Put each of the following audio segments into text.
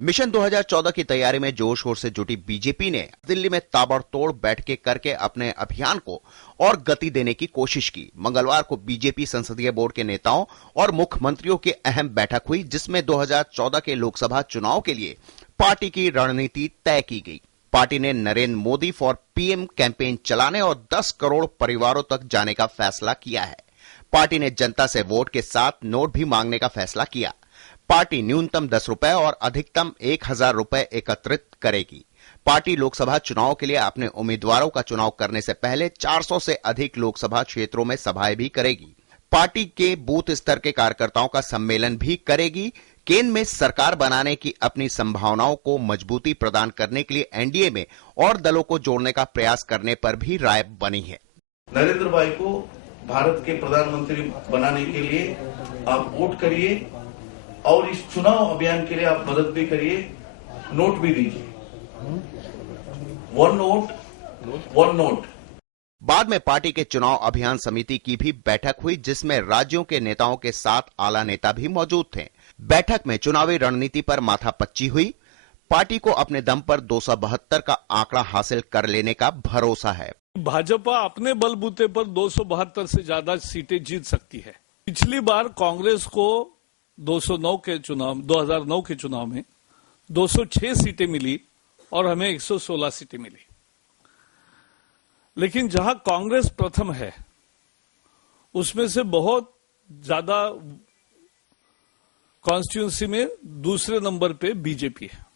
Mission 2014 की तैयारी में जोर शोर से जुटी बीजेपी ने दिल्ली में ताबड़तोड़ बैठकें करके अपने अभियान को और गति देने की कोशिश की। मंगलवार को बीजेपी संसदीय बोर्ड के नेताओं और मुख्यमंत्रियों की अहम बैठक हुई, जिसमें 2014 के लोकसभा चुनाव के लिए पार्टी की रणनीति तय की गई। पार्टी ने Narendra Modi for PM campaign चलाने और 10 करोड़ परिवारों तक जाने का फैसला किया है। पार्टी ने जनता से वोट के साथ नोट भी मांगने का फैसला किया। पार्टी न्यूनतम 10 रुपए और अधिकतम 1000 रुपए एकत्रित करेगी। पार्टी लोकसभा चुनाव के लिए अपने उम्मीदवारों का चुनाव करने से पहले 400 से अधिक लोकसभा क्षेत्रों में सभाएं भी करेगी। पार्टी के बूथ स्तर के कार्यकर्ताओं का सम्मेलन भी करेगी। केंद्र में सरकार बनाने की अपनी संभावनाओं को मजबूती प्रदान करने के लिए एनडीए में और दलों को जोड़ने का प्रयास करने पर भी राय बनी है। नरेंद्र भाई को भारत के प्रधानमंत्री बनाने के लिए आप वोट करिए और इस चुनाव अभियान के लिए आप मदद भी करिए, नोट भी दीजिए। One note. बाद में पार्टी के चुनाव अभियान समिति की भी बैठक हुई, जिसमें राज्यों के नेताओं के साथ आला नेता भी मौजूद थे। बैठक में चुनावी रणनीति पर माथापच्ची हुई। पार्टी को अपने दम पर 272 का आंकड़ा हासिल कर लेने का भरोसा है। भाजपा अपने बलबूते पर 272 से ज्यादा सीटें जीत सकती है। पिछली बार कांग्रेस को 2009 के चुनाव में 206 सीटें मिली और हमें 116 सीटें मिली। लेकिन जहां कांग्रेस प्रथम है, उसमें से बहुत ज्यादा कॉन्स्टिट्यूंसी में दूसरे नंबर पे बीजेपी है।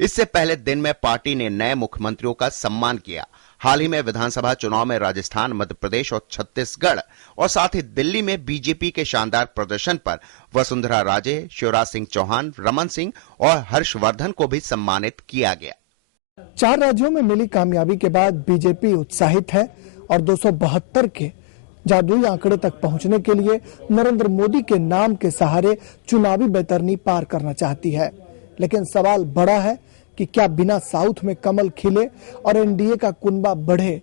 इससे पहले दिन में पार्टी ने नए मुख्यमंत्रियों का सम्मान किया। हाल ही में विधानसभा चुनाव में राजस्थान, मध्य प्रदेश और छत्तीसगढ़ और साथ ही दिल्ली में बीजेपी के शानदार प्रदर्शन पर वसुंधरा राजे, शिवराज सिंह चौहान, रमन सिंह और हर्षवर्धन को भी सम्मानित किया गया। 4 राज्यों में मिली कामयाबी के बाद बीजेपी उत्साहित है और 272 के जादुई आंकड़े तक पहुंचने के लिए नरेंद्र मोदी के नाम के सहारे चुनावी बैतरनी पार करना चाहती है। लेकिन सवाल बड़ा है कि क्या बिना साउथ में कमल खिले और एनडीए का कुनबा बढ़े,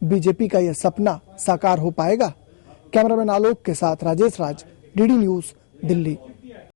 बीजेपी का यह सपना साकार हो पाएगा? कैमरामैन आलोक के साथ राजेश राज, डीडी न्यूज, दिल्ली।